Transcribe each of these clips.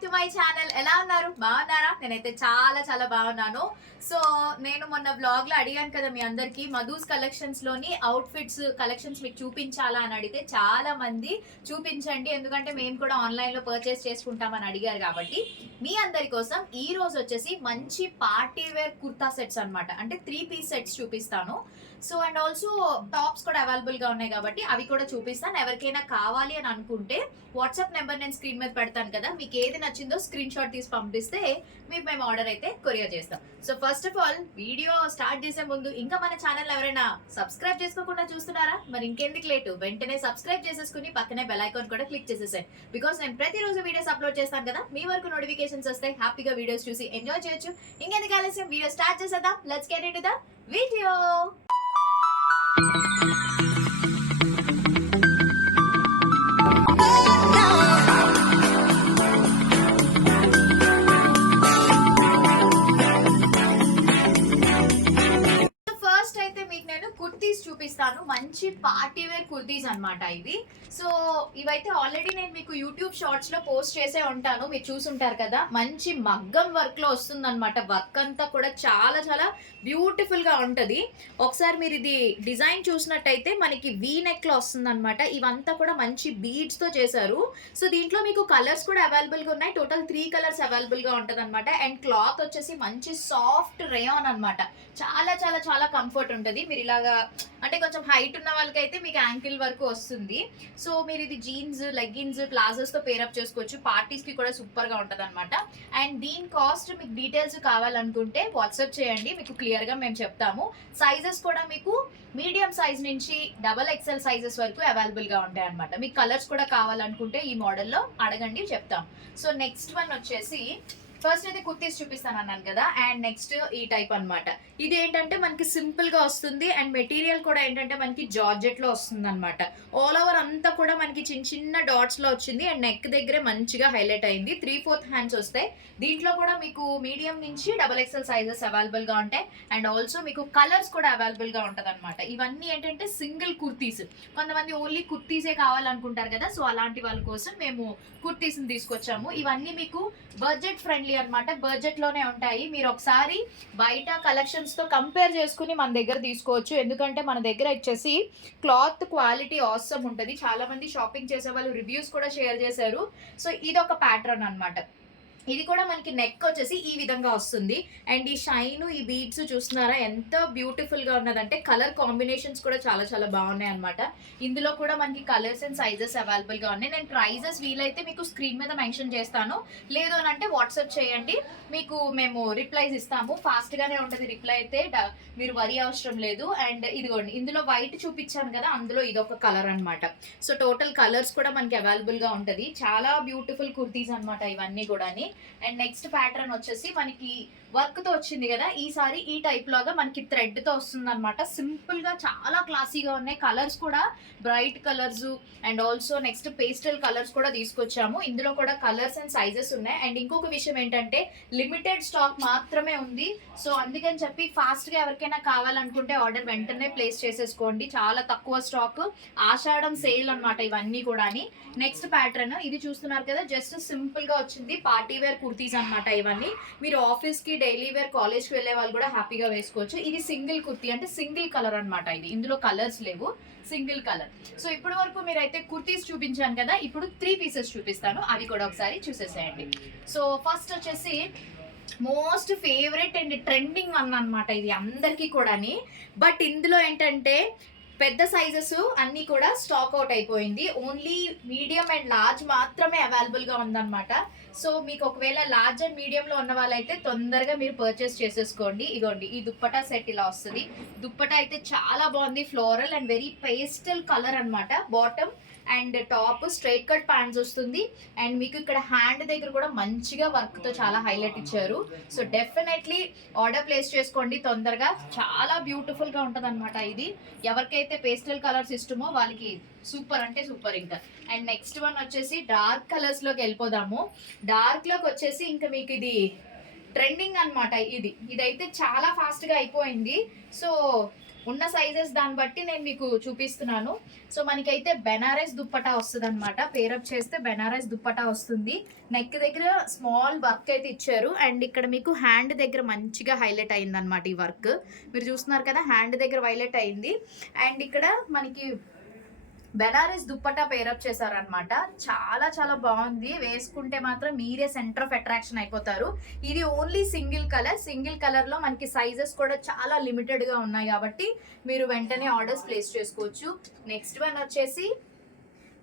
Back to my channel. ఎలా ఉన్నారు? బాగున్నారా? నేనైతే చాలా చాలా బాగున్నాను. సో నేను మొన్న బ్లాగ్ లో అడిగాను కదా మీ అందరికి మధుస్ కలెక్షన్స్ లోని అవుట్ ఫిట్స్ కలెక్షన్స్ మీకు చూపించాలా అని అడిగితే చాలా మంది చూపించండి, ఎందుకంటే మేము కూడా ఆన్లైన్ లో పర్చేస్ చేసుకుంటామని అడిగారు. కాబట్టి మీ అందరి కోసం ఈ రోజు వచ్చేసి మంచి పార్టీ వేర్ కుర్తా సెట్స్ అన్నమాట, అంటే 3 పీస్ సెట్స్ చూపిస్తాను. సో అండ్ ఆల్సో టాప్స్ కూడా అవైలబుల్ గా ఉన్నాయి కాబట్టి అవి కూడా చూపిస్తాను. ఎవరికైనా కావాలి అని అనుకుంటే వాట్సాప్ నెంబర్ నేను స్క్రీన్ మీద పెడతాను కదా, మీకు ఏది నచ్చిందో స్క్రీన్ షాట్ తీసి పంపిస్తే మీకు మేము ఆర్డర్ అయితే కొరియర్ చేస్తాం. So first of all video start చేసే ముందు ఇంకా మన ఛానల్ ఎవరైనా సబ్స్క్రైబ్ చేసుకోకుండా చూస్తున్నారా? మరి ఇంకెందుకు లేటు, వెంటనే సబ్స్క్రైబ్ చేసేసుకుని పక్కనే బెల్ ఐకాన్ కూడా క్లిక్ చేసేసాయి. బికాస్ నేను ప్రతిరోజు వీడియోస్ అప్లోడ్ చేస్తాను కదా, మీ వరకు నోటిఫికేషన్స్ వస్తాయి. హ్యాపీగా వీడియోస్ చూసి ఎంజాయ్ చేయొచ్చు. ఇంకెందుకు ఆలస్యం, వీడియో స్టార్ట్ చేసేద్దాం. Let's get into the video. Kurtis చూపిస్తాను, మంచి పార్టీ వేర్ కుర్తీస్ అన్నమాట ఇవి. సో ఇవైతే ఆల్రెడీ నేను మీకు యూట్యూబ్ షార్ట్స్ లో పోస్ట్ చేసే ఉంటాను, మీరు చూసుంటారు కదా. మంచి మగ్గం వర్క్ లో వస్తుంది అనమాట. వర్క్ అంతా కూడా చాలా చాలా బ్యూటిఫుల్ గా ఉంటది. ఒకసారి మీరు ఇది డిజైన్ చూసినట్టయితే మనకి వీ నెక్ లో వస్తుంది అనమాట. ఇవంతా కూడా మంచి బీడ్స్ తో చేశారు. సో దీంట్లో మీకు కలర్స్ కూడా అవైలబుల్ గా ఉన్నాయి. టోటల్ 3 కలర్స్ అవైలబుల్ గా ఉంటది అనమాట. అండ్ క్లాత్ వచ్చేసి మంచి సాఫ్ట్ రేయాన్ అనమాట. చాలా చాలా చాలా కంఫర్ట్ ఉంటుంది. మీరు ఇలాగా అంటే కొంచెం హైట్ ఉన్న వాళ్ళకైతే మీకు యాంకిల్ వరకు వస్తుంది. సో మీరు ఇది జీన్స్, లెగ్గిన్స్, ప్లాజోస్ తో పేరప్ చేసుకోవచ్చు. పార్టీస్ కి కూడా సూపర్ గా ఉంటది అనమాట. అండ్ దీని కాస్ట్ మీకు డీటెయిల్స్ కావాలనుకుంటే వాట్సాప్ చేయండి, మీకు క్లియర్ గా మేము చెప్తాము. సైజెస్ కూడా మీకు మీడియం సైజ్ నుంచి XXL సైజెస్ వరకు అవైలబుల్ గా ఉంటాయి అనమాట. మీకు కలర్స్ కూడా కావాలనుకుంటే ఈ మోడల్లో అడగండి, చెప్తాం. సో నెక్స్ట్ వన్ వచ్చేసి ఫస్ట్ అయితే కుర్తీస్ చూపిస్తాను అన్నాను కదా. అండ్ నెక్స్ట్ ఈ టైప్ అనమాట. ఇది ఏంటంటే మనకి సింపుల్ గా వస్తుంది. అండ్ మెటీరియల్ కూడా ఏంటంటే మనకి జార్జెట్ లో వస్తుంది అనమాట. ఆల్ ఓవర్ అంతా కూడా మనకి చిన్న చిన్న డాట్స్ లో వచ్చింది. అండ్ నెక్ దగ్గరే మంచిగా హైలైట్ అయింది. 3/4 హ్యాండ్స్ వస్తాయి. దీంట్లో కూడా మీకు మీడియం నుంచి XXL సైజెస్ అవైలబుల్ గా ఉంటాయి. అండ్ ఆల్సో మీకు కలర్స్ కూడా అవైలబుల్ గా ఉంటది అనమాట. ఇవన్నీ ఏంటంటే సింగిల్ కుర్తీస్. కొంతమంది ఓన్లీ కుర్తీసే కావాలనుకుంటారు కదా, సో అలాంటి వాళ్ళ కోసం మేము కుర్తీస్ ని తీసుకొచ్చాము. ఇవన్నీ మీకు బడ్జెట్ ఫ్రెండ్లీ అనమాట. బడ్జెట్ లోనే ఉంటాయి. మీరు ఒకసారి బయట కలెక్షన్స్ తో కంపేర్ చేసుకుని మన దగ్గర తీసుకోవచ్చు. ఎందుకంటే మన దగ్గర వచ్చేసి క్లాత్ క్వాలిటీ ఆసమ్ ఉంటుంది. చాలా మంది షాపింగ్ చేసే వాళ్ళు రివ్యూస్ కూడా షేర్ చేశారు. సో ఇది ఒక ప్యాటర్న్ అనమాట. ఇది కూడా మనకి నెక్ వచ్చేసి ఈ విధంగా వస్తుంది. అండ్ ఈ షైన్, ఈ బీడ్స్ చూస్తున్నారా ఎంత బ్యూటిఫుల్ గా ఉన్నదంటే. కలర్ కాంబినేషన్స్ కూడా చాలా చాలా బాగున్నాయి అనమాట. ఇందులో కూడా మనకి కలర్స్ అండ్ సైజెస్ అవైలబుల్ గా ఉన్నాయి. నేను ప్రైజెస్ వీలైతే మీకు స్క్రీన్ మీద మెన్షన్ చేస్తాను, లేదు అని అంటే వాట్సాప్ చేయండి, మీకు మేము రిప్లైస్ ఇస్తాము. ఫాస్ట్ గానే ఉంటుంది రిప్లై అయితే, మీరు వరి అవసరం లేదు. అండ్ ఇదిగోండి, ఇందులో వైట్ చూపించాను కదా, అందులో ఇదొక కలర్ అనమాట. సో టోటల్ కలర్స్ కూడా మనకి అవైలబుల్ గా ఉంటది. చాలా బ్యూటిఫుల్ కుర్తీస్ అనమాట ఇవన్నీ కూడా. అండ్ నెక్స్ట్ ప్యాటర్న్ వచ్చేసి మనకి వర్క్ తో వచ్చింది కదా, ఈసారి ఈ టైప్ లాగా మనకి థ్రెడ్ తో వస్తుంది అనమాట. సింపుల్ గా చాలా క్లాసీగా ఉన్నాయి. కలర్స్ కూడా bright colours and also next pastel colours కూడా తీసుకొచ్చాము. ఇందులో కూడా కలర్స్ అండ్ సైజెస్ ఉన్నాయి. అండ్ ఇంకొక విషయం ఏంటంటే లిమిటెడ్ స్టాక్ మాత్రమే ఉంది. సో అందుకని చెప్పి ఫాస్ట్ గా ఎవరికైనా కావాలనుకుంటే ఆర్డర్ వెంటనే ప్లేస్ చేసేసుకోండి. చాలా తక్కువ స్టాక్, ఆషాఢం సేల్ అనమాట ఇవన్నీ కూడా. నెక్స్ట్ ప్యాటర్న్ ఇది చూస్తున్నారు కదా, జస్ట్ సింపుల్ గా వచ్చింది. పార్టీ వేర్ కుర్తీస్ అనమాట ఇవన్నీ. మీరు ఆఫీస్ కి, డైలీ వేర్, కాలేజ్ కి వెళ్ళే వాళ్ళు కూడా హ్యాపీగా వేసుకోవచ్చు. ఇది సింగిల్ కుర్తీ, అంటే సింగిల్ కలర్ అనమాట. ఇది ఇందులో కలర్స్ లేవు, సింగిల్ కలర్. సో ఇప్పటి వరకు మీరైతే కుర్తీస్ చూపించాను కదా, ఇప్పుడు 3 పీసెస్ చూపిస్తాను, అవి కూడా ఒకసారి చూసేసేయండి. సో ఫస్ట్ వచ్చేసి most favourite and trending one అనమాట ఇది అందరికీ కూడా. బట్ ఇందులో ఏంటంటే పెద్ద సైజెస్ అన్నీ కూడా స్టాక్ అవుట్ అయిపోయింది. ఓన్లీ మీడియం అండ్ లార్జ్ మాత్రమే అవైలబుల్ గా ఉందన్నమాట. సో మీకు ఒకవేళ లార్జ్ అండ్ మీడియంలో ఉన్న వాళ్ళైతే తొందరగా మీరు పర్చేస్ చేసేసుకోండి. ఇగోండి, ఈ దుప్పటా సెట్ ఇలా వస్తుంది. దుప్పటా అయితే చాలా బాగుంది, floral and very pastel colour అనమాట. Bottom and top straight cut pants వస్తుంది. అండ్ మీకు ఇక్కడ హ్యాండ్ దగ్గర కూడా మంచిగా వర్క్ తో చాలా హైలైట్ ఇచ్చారు. సో డెఫినెట్లీ ఆర్డర్ ప్లేస్ చేసుకోండి తొందరగా. చాలా బ్యూటిఫుల్ గా ఉంటది అనమాట. ఇది ఎవరికైతే పేస్టల్ కలర్స్ ఇష్టమో వాళ్ళకి సూపర్ అంటే సూపర్ ఇంకా. అండ్ నెక్స్ట్ వన్ వచ్చేసి డార్క్ కలర్స్ లోకి వెళ్ళిపోదాము. డార్క్ లోకి వచ్చేసి ఇంకా మీకు ఇది ట్రెండింగ్ అనమాట. ఇదైతే చాలా ఫాస్ట్ గా అయిపోయింది. సో ఉన్న సైజెస్ దాన్ని బట్టి నేను మీకు చూపిస్తున్నాను. సో మనకైతే బెనారస్ దుప్పటా వస్తుంది అనమాట. పేరప్ చేస్తే బెనారస్ దుప్పటా వస్తుంది. నెక్ దగ్గర స్మాల్ వర్క్ అయితే ఇచ్చారు అండ్ ఇక్కడ మీకు హ్యాండ్ దగ్గర మంచిగా హైలైట్ అయింది అనమాట. ఈ వర్క్ మీరు చూస్తున్నారు కదా, హ్యాండ్ దగ్గర హైలైట్ అయింది. అండ్ ఇక్కడ మనకి బెనారస్ దుప్పటా పేరప్ చేశారనమాట. చాలా చాలా బాగుంది, వేసుకుంటే మాత్రం మీరే సెంటర్ ఆఫ్ అట్రాక్షన్ అయిపోతారు. ఇది ఓన్లీ సింగిల్ కలర్ లో మనకి సైజెస్ కూడా చాలా లిమిటెడ్ గా ఉన్నాయి కాబట్టి మీరు వెంటనే ఆర్డర్స్ ప్లేస్ చేసుకోవచ్చు. నెక్స్ట్ వన్ వచ్చేసి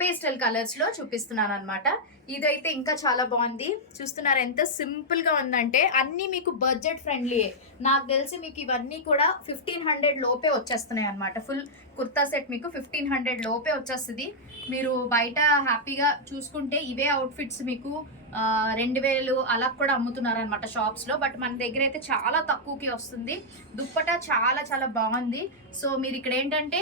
పేస్టల్ కలర్స్ లో చూపిస్తున్నాను అనమాట. ఇదైతే ఇంకా చాలా బాగుంది. చూస్తున్నారు ఎంత సింపుల్ గా ఉందంటే, అన్ని మీకు బడ్జెట్ ఫ్రెండ్లీ. నాకు తెలిసి మీకు ఇవన్నీ కూడా 1500 లోపే వచ్చేస్తున్నాయి అనమాట. ఫుల్ కుర్తా సెట్ మీకు 1500 లోపే వచ్చేస్తుంది. మీరు బయట హ్యాపీగా చూసుకుంటే ఇవే అవుట్ఫిట్స్ మీకు 2000 అలా కూడా అమ్ముతున్నారు అనమాట షాప్స్ లో. బట్ మన దగ్గర అయితే చాలా తక్కువకి వస్తుంది. దుప్పటా చాలా చాలా బాగుంది. సో మీరు ఇక్కడ ఏంటంటే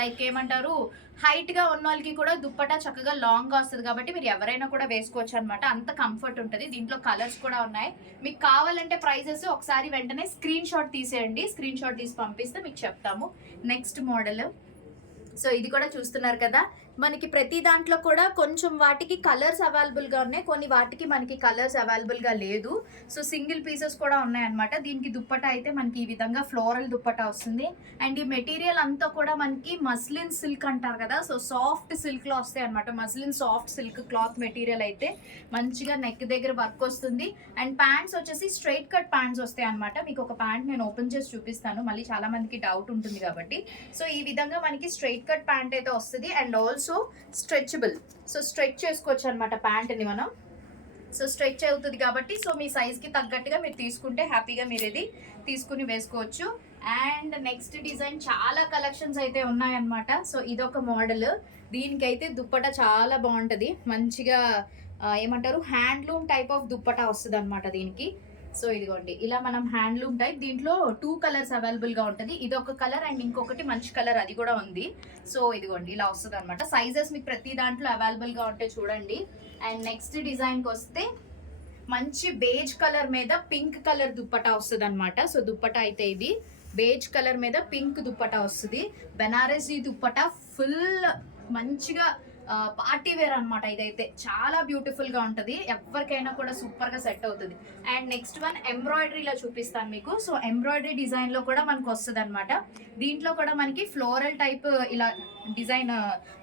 లైక్ ఏమంటారు, హైట్ గా ఉన్న వాళ్ళకి కూడా దుప్పటా చక్కగా లాంగ్ గా వస్తుంది కాబట్టి మీరు ఎవరైనా కూడా వేసుకోవచ్చు అనమాట. అంత కంఫర్ట్ ఉంటుంది. దీంట్లో కలర్స్ కూడా ఉన్నాయి. మీకు కావాలంటే ప్రైజెస్ ఒకసారి వెంటనే స్క్రీన్ షాట్ తీసేయండి. స్క్రీన్ షాట్ తీసి పంపిస్తే మీకు చెప్తాము. Next model. సో ఇది కూడా చూస్తున్నారు కదా, మనకి ప్రతి దాంట్లో కూడా కొంచెం వాటికి కలర్స్ అవైలబుల్గా ఉన్నాయి, కొన్ని వాటికి మనకి కలర్స్ అవైలబుల్గా లేదు. సో సింగిల్ పీసెస్ కూడా ఉన్నాయన్నమాట. దీనికి దుప్పటా అయితే మనకి ఈ విధంగా ఫ్లోరల్ దుప్పటా వస్తుంది. అండ్ ఈ మెటీరియల్ అంతా కూడా మనకి మస్లిన్ సిల్క్ అంటారు కదా, సో సాఫ్ట్ సిల్క్లో వస్తాయి అనమాట. Muslin soft silk cloth material అయితే మంచిగా నెక్ దగ్గర వర్క్ వస్తుంది. అండ్ ప్యాంట్స్ వచ్చేసి స్ట్రైట్ కట్ ప్యాంట్స్ వస్తాయి అనమాట. మీకు ఒక ప్యాంట్ నేను ఓపెన్ చేసి చూపిస్తాను, మళ్ళీ చాలా మందికి డౌట్ ఉంటుంది కాబట్టి. సో ఈ విధంగా మనకి స్ట్రైట్ కట్ ప్యాంట్ అయితే వస్తుంది. And also stretchable, so stretch చేసుకోవచ్చు అనమాట ప్యాంట్ని మనం. సో స్ట్రెచ్ అవుతుంది కాబట్టి సో మీ సైజ్కి తగ్గట్టుగా మీరు తీసుకుంటే హ్యాపీగా మీరు ఇది తీసుకుని వేసుకోవచ్చు. అండ్ నెక్స్ట్ డిజైన్ చాలా కలెక్షన్స్ అయితే ఉన్నాయన్నమాట. సో ఇదొక మోడల్. దీనికైతే దుప్పటా చాలా బాగుంటుంది. మంచిగా ఏమంటారు, హ్యాండ్లూమ్ టైప్ ఆఫ్ దుప్పటా వస్తుంది అనమాట దీనికి. సో ఇదిగోండి ఇలా మనం హ్యాండ్లూమ్ టైప్, దీంట్లో 2 కలర్స్ అవైలబుల్గా ఉంటుంది. ఇదొక కలర్ అండ్ ఇంకొకటి మంచి కలర్ అది కూడా ఉంది. సో ఇదిగోండి ఇలా వస్తుంది అనమాట. సైజెస్ మీకు ప్రతి దాంట్లో అవైలబుల్గా ఉంటాయి చూడండి. అండ్ నెక్స్ట్ డిజైన్కి వస్తే మంచి బేజ్ కలర్ మీద పింక్ కలర్ దుప్పటా వస్తుంది అనమాట. సో దుప్పటా అయితే ఇది బేజ్ కలర్ మీద పింక్ దుప్పటా వస్తుంది. బెనారసీ దుప్పటా ఫుల్ మంచిగా పార్టీ వేర్ అనమాట. ఇదైతే చాలా బ్యూటిఫుల్ గా ఉంటుంది, ఎవరికైనా కూడా సూపర్ గా సెట్ అవుతుంది. అండ్ నెక్స్ట్ వన్ ఎంబ్రాయిడరీలో చూపిస్తాను మీకు. సో ఎంబ్రాయిడరీ డిజైన్ లో కూడా మనకు వస్తుంది అనమాట. దీంట్లో కూడా మనకి ఫ్లోరల్ టైప్ ఇలా డిజైన్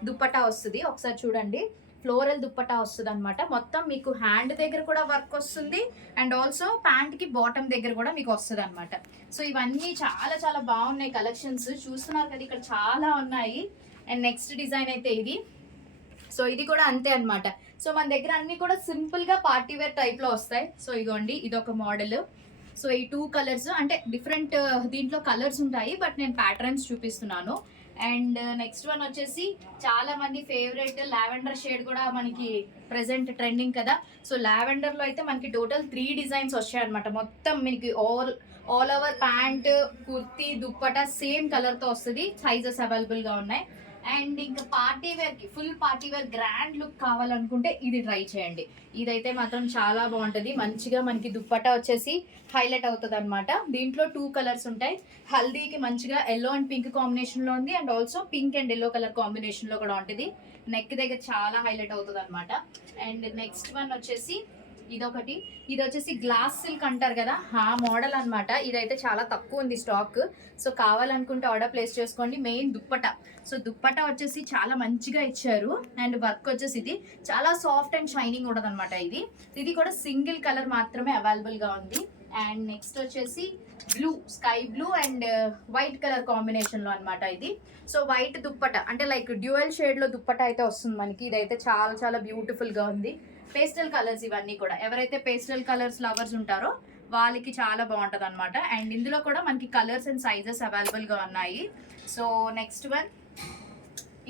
దుప్పటా వస్తుంది. ఒకసారి చూడండి, ఫ్లోరల్ దుప్పటా వస్తుంది అనమాట. మొత్తం మీకు హ్యాండ్ దగ్గర కూడా వర్క్ వస్తుంది అండ్ ఆల్సో ప్యాంట్ కి బాటమ్ దగ్గర కూడా మీకు వస్తుంది అనమాట. సో ఇవన్నీ చాలా చాలా బాగున్నాయి కలెక్షన్స్. చూస్తున్నారు కదా ఇక్కడ చాలా ఉన్నాయి. అండ్ నెక్స్ట్ డిజైన్ అయితే ఇది. సో ఇది కూడా అంతే అనమాట. సో మన దగ్గర అన్ని కూడా సింపుల్ గా పార్టీ వేర్ టైప్ లో వస్తాయి. సో ఇదిగోండి ఇదొక మోడల్. సో ఈ 2 కలర్స్ అంటే డిఫరెంట్ దీంట్లో కలర్స్ ఉంటాయి, బట్ నేను ప్యాటర్న్స్ చూపిస్తున్నాను. అండ్ నెక్స్ట్ వన్ వచ్చేసి చాలా మంది ఫేవరెట్ లావెండర్ షేడ్ కూడా మనకి ప్రెసెంట్ ట్రెండింగ్ కదా. సో లావెండర్ లో అయితే మనకి టోటల్ 3 డిజైన్స్ వచ్చాయి అనమాట. మొత్తం మనకి all over pant, kurti, dupatta same colour తో వస్తుంది. సైజెస్ అవైలబుల్ గా ఉన్నాయి. అండ్ ఇంకా పార్టీ వేర్ కి full party wear grand look కావాలనుకుంటే ఇది ట్రై చేయండి. ఇదైతే మాత్రం చాలా బాగుంటుంది. మంచిగా మనకి దుప్పటా వచ్చేసి హైలైట్ అవుతుంది అనమాట. దీంట్లో 2 కలర్స్ ఉంటాయి. హల్దీకి మంచిగా ఎల్లో అండ్ పింక్ కాంబినేషన్ లో ఉంది and also pink and yellow colour combination లో కూడా ఉంటుంది. నెక్ దగ్గర చాలా హైలైట్ అవుతుంది అనమాట. అండ్ నెక్స్ట్ వన్ వచ్చేసి ఇదొకటి. ఇది వచ్చేసి గ్లాస్ సిల్క్ అంటారు కదా, ఆ మోడల్ అనమాట. ఇదైతే చాలా తక్కువ ఉంది స్టాక్. సో కావాలనుకుంటే ఆర్డర్ ప్లేస్ చేసుకోండి. మెయిన్ దుప్పటా. సో దుప్పటా వచ్చేసి చాలా మంచిగా ఇచ్చారు అండ్ వర్క్ వచ్చేసి ఇది చాలా సాఫ్ట్ అండ్ షైనింగ్ ఉంటుంది అనమాట. ఇది కూడా సింగిల్ కలర్ మాత్రమే అవైలబుల్ గా ఉంది. అండ్ నెక్స్ట్ వచ్చేసి blue, sky blue and white colour combination లో అనమాట ఇది. సో వైట్ దుప్పటా అంటే లైక్ డ్యూయల్ షేడ్ లో దుప్పటా అయితే వస్తుంది మనకి. ఇదైతే చాలా చాలా బ్యూటిఫుల్ గా ఉంది. పేస్టల్ కలర్స్ ఇవన్నీ కూడా, ఎవరైతే పేస్టల్ కలర్స్ లవర్స్ ఉంటారో వాళ్ళకి చాలా బాగుంటుంది అనమాట. అండ్ ఇందులో కూడా మనకి కలర్స్ అండ్ సైజెస్ అవైలబుల్ గా ఉన్నాయి. సో నెక్స్ట్ వన్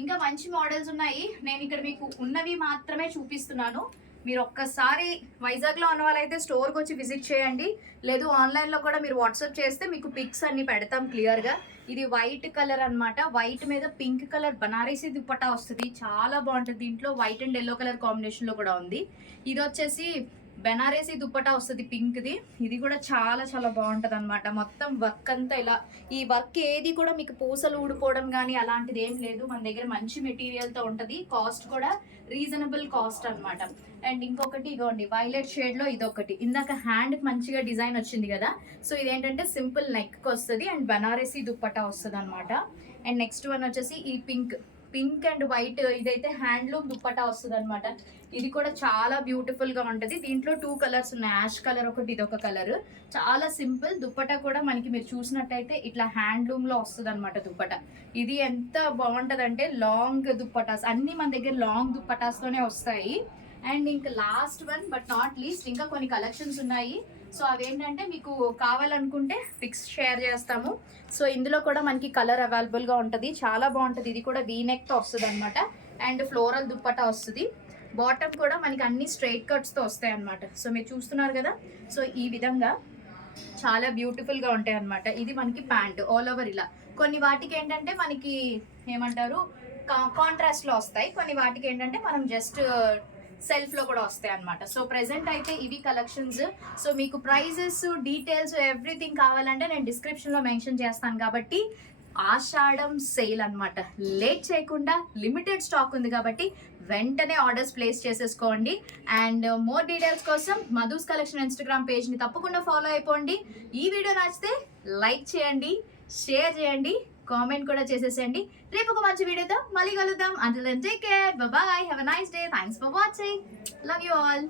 ఇంకా మంచి మోడల్స్ ఉన్నాయి. నేను ఇక్కడ మీకు ఉన్నవి మాత్రమే చూపిస్తున్నాను. మీరు ఒక్కసారి వైజాగ్లో ఉన్న వాళ్ళైతే స్టోర్కి వచ్చి విజిట్ చేయండి, లేదు ఆన్లైన్లో కూడా మీరు వాట్సాప్ చేస్తే మీకు పిక్స్ అన్ని పెడతాం క్లియర్గా. ఇది వైట్ కలర్ అనమాట. వైట్ మీద పింక్ కలర్ బనారసీ దుప్పటా వస్తుంది, చాలా బాగుంటుంది. దీంట్లో వైట్ అండ్ ఎల్లో కలర్ కాంబినేషన్లో కూడా ఉంది. ఇది వచ్చేసి బెనారసీ దుప్పటా వస్తుంది పింక్ది. ఇది కూడా చాలా చాలా బాగుంటుంది అనమాట. మొత్తం వర్క్ అంతా ఇలా, ఈ వర్క్ ఏది కూడా మీకు పూసలు ఊడిపోవడం కానీ అలాంటిది ఏం లేదు. మన దగ్గర మంచి మెటీరియల్తో ఉంటుంది. కాస్ట్ కూడా రీజనబుల్ కాస్ట్ అనమాట. అండ్ ఇంకొకటి ఇగోండి వైలెట్ షేడ్లో ఇదొకటి. ఇందాక హ్యాండ్కి మంచిగా డిజైన్ వచ్చింది కదా, సో ఇదేంటంటే సింపుల్ నెక్కి వస్తుంది అండ్ బెనారసీ దుప్పటా వస్తుంది అనమాట. అండ్ నెక్స్ట్ వన్ వచ్చేసి ఈ పింక్ అండ్ వైట్, ఇదైతే హ్యాండ్లూమ్ దుప్పటా వస్తుంది అనమాట. ఇది కూడా చాలా బ్యూటిఫుల్ గా ఉంటది. దీంట్లో 2 కలర్స్ ఉన్నాయి, యాష్ కలర్ ఒకటి, ఇదొక కలర్. చాలా సింపుల్ దుప్పటా కూడా మనకి మీరు చూసినట్టయితే ఇట్లా హ్యాండ్లూమ్ లో వస్తుంది అనమాట దుప్పటా. ఇది ఎంత బాగుంటది అంటే లాంగ్ దుప్పటాస్ అన్ని మన దగ్గర లాంగ్ దుప్పటాస్ తోనే వస్తాయి. అండ్ ఇంకా last one but not least ఇంకా కొన్ని కలెక్షన్స్ ఉన్నాయి. సో అవేంటంటే మీకు కావాలనుకుంటే పిక్స్ షేర్ చేస్తాము. సో ఇందులో కూడా మనకి కలర్ అవైలబుల్గా ఉంటుంది, చాలా బాగుంటుంది. ఇది కూడా వీనెక్తో వస్తుంది అనమాట. అండ్ ఫ్లోరల్ దుప్పటా వస్తుంది. బాటమ్ కూడా మనకి అన్ని స్ట్రైట్ కట్స్తో వస్తాయి అనమాట. సో మీరు చూస్తున్నారు కదా, సో ఈ విధంగా చాలా బ్యూటిఫుల్గా ఉంటాయి అనమాట. ఇది మనకి ప్యాంట్ ఆల్ ఓవర్ ఇలా. కొన్ని వాటికి ఏంటంటే మనకి ఏమంటారు కాంట్రాస్ట్లో వస్తాయి, కొన్ని వాటికి ఏంటంటే మనం జస్ట్ సెల్ఫ్ లో కూడా వస్తాయి అనమాట. సో ప్రెసెంట్ అయితే ఇవి కలెక్షన్స్. సో మీకు ప్రైజెస్ డీటెయిల్స్ ఎవ్రీథింగ్ కావాలంటే నేను డిస్క్రిప్షన్ లో మెన్షన్ చేస్తాను. కాబట్టి ఆషాఢం సేల్ అనమాట, లేట్ చేయకుండా లిమిటెడ్ స్టాక్ ఉంది కాబట్టి వెంటనే ఆర్డర్స్ ప్లేస్ చేసేసుకోండి. అండ్ మోర్ డీటెయిల్స్ కోసం మధుస్ కలెక్షన్ ఇన్స్టాగ్రామ్ పేజ్ని తప్పకుండా ఫాలో అయిపోండి. ఈ వీడియో నచ్చితే లైక్ చేయండి, షేర్ చేయండి, కామెంట్ కూడా చేసేసేయండి. రేపు ఒక మంచి వీడియోతో మళ్ళీ కలుద్దాం. Until then take care, bye bye, have a nice day, thanks for watching, love you all.